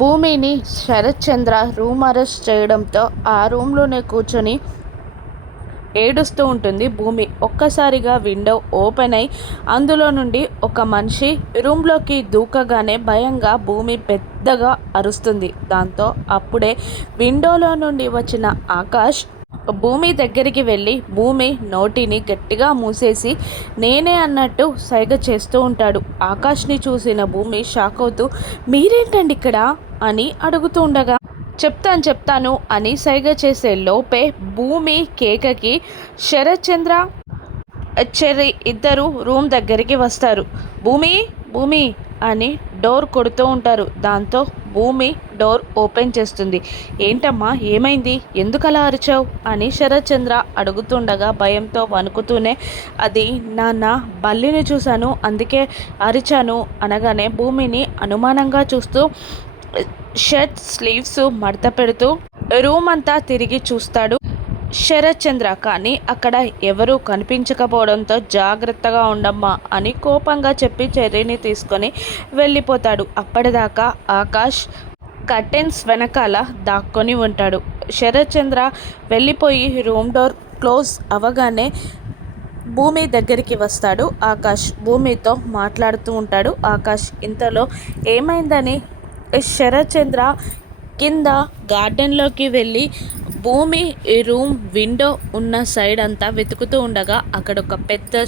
భూమిని శరత్ చంద్ర room arrest చేయడంతో ఆ రూమ్లోనే కూర్చొని ఏడుస్తూ ఉంటుంది భూమి. ఒక్కసారిగా విండో ఓపెన్ అయి అందులో నుండి ఒక మనిషి రూమ్లోకి దూకగానే భయంగా భూమి పెద్దగా అరుస్తుంది. దాంతో అప్పుడే విండోలో నుండి వచ్చిన ఆకాష్ భూమి దగ్గరికి వెళ్ళి భూమి నోటిని గట్టిగా మూసేసి నేనే అన్నట్టు సైగ చేస్తూ ఉంటాడు. ఆకాష్ని చూసిన భూమి షాక్ అవుతూ మీరేంటండి ఇక్కడ అని అడుగుతూ ఉండగా చెప్తాను అని సైగ చేసే లోపే భూమి కేకకి శరత్ చంద్ర చెర్రి ఇద్దరు రూమ్ దగ్గరికి వస్తారు. భూమి భూమి అని డోర్ కొడుతూ ఉంటారు. దాంతో భూమి డోర్ ఓపెన్ చేస్తుంది. ఏంటమ్మా ఏమైంది, ఎందుకు అలా అరిచావు అని శరత్ చంద్ర అడుగుతుండగా భయంతో వణుకుతూనే అది నాన్న బల్లిని చూశాను అందుకే అరిచాను అనగానే భూమిని అనుమానంగా చూస్తూ షర్ట్ స్లీవ్స్ మడత పెడుతూ రూమ్ అంతా తిరిగి చూస్తాడు శరత్ చంద్ర. కానీ అక్కడ ఎవరూ కనిపించకపోవడంతో జాగ్రత్తగా ఉండమ్మా అని కోపంగా చెప్పి చెర్రీని తీసుకొని వెళ్ళిపోతాడు. అప్పటిదాకా ఆకాష్ కర్టెన్స్ వెనకాల దాక్కొని ఉంటాడు. శరత్ చంద్ర వెళ్ళిపోయి రూమ్ డోర్ క్లోజ్ అవ్వగానే భూమి దగ్గరికి వస్తాడు ఆకాష్. భూమితో మాట్లాడుతూ ఉంటాడు ఆకాష్. ఇంతలో ఏమైందని శరత్ చంద్ర కింద గార్డెన్లోకి వెళ్ళి భూమి రూమ్ విండో ఉన్న సైడ్ అంతా వెతుకుతూ ఉండగా అక్కడ ఒక పెద్ద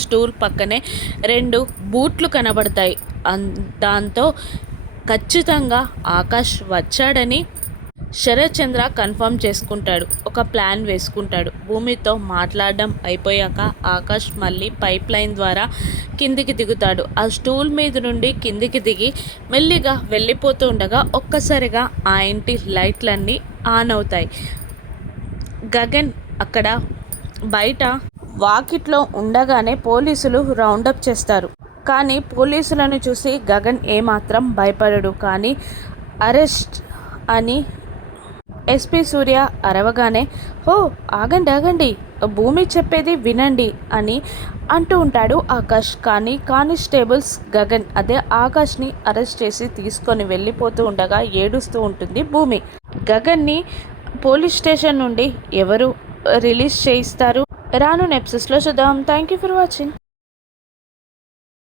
స్టూల్ పక్కనే 2 బూట్లు కనబడతాయి. దాంతో ఖచ్చితంగా ఆకాష్ వచ్చాడని శరత్ చంద్ర కన్ఫర్మ్ చేసుకుంటాడు. ఒక ప్లాన్ వేసుకుంటాడు. భూమితో మాట్లాడడం అయిపోయాక ఆకాష్ మళ్ళీ పైప్ లైన్ ద్వారా కిందికి దిగుతాడు. ఆ స్టూల్ మీద నుండి కిందికి దిగి మెల్లిగా వెళ్ళిపోతూ ఉండగా ఒక్కసారిగా ఆ ఇంటి లైట్లన్నీ ఆన్ అవుతాయి. గగన్ అక్కడ బయట వాకిట్లో ఉండగానే పోలీసులు రౌండప్ చేస్తారు. కానీ పోలీసులను చూసి గగన్ ఏమాత్రం భయపడడు. కానీ అరెస్ట్ అని ఎస్పీ సూర్య అరవగానే ఓ ఆగండి భూమి చెప్పేది వినండి అని అంటూ ఉంటాడు ఆకాష్. కానీ కానిస్టేబుల్స్ గగన్ అదే ఆకాష్ని అరెస్ట్ చేసి తీసుకొని వెళ్ళిపోతూ ఉండగా ఏడుస్తూ ఉంటుంది భూమి. గగన్ని పోలీస్ స్టేషన్ నుండి ఎవరు రిలీజ్ చేయిస్తారు రాను ఎపిసోడ్స్లో చూద్దాం. Thank you for watching.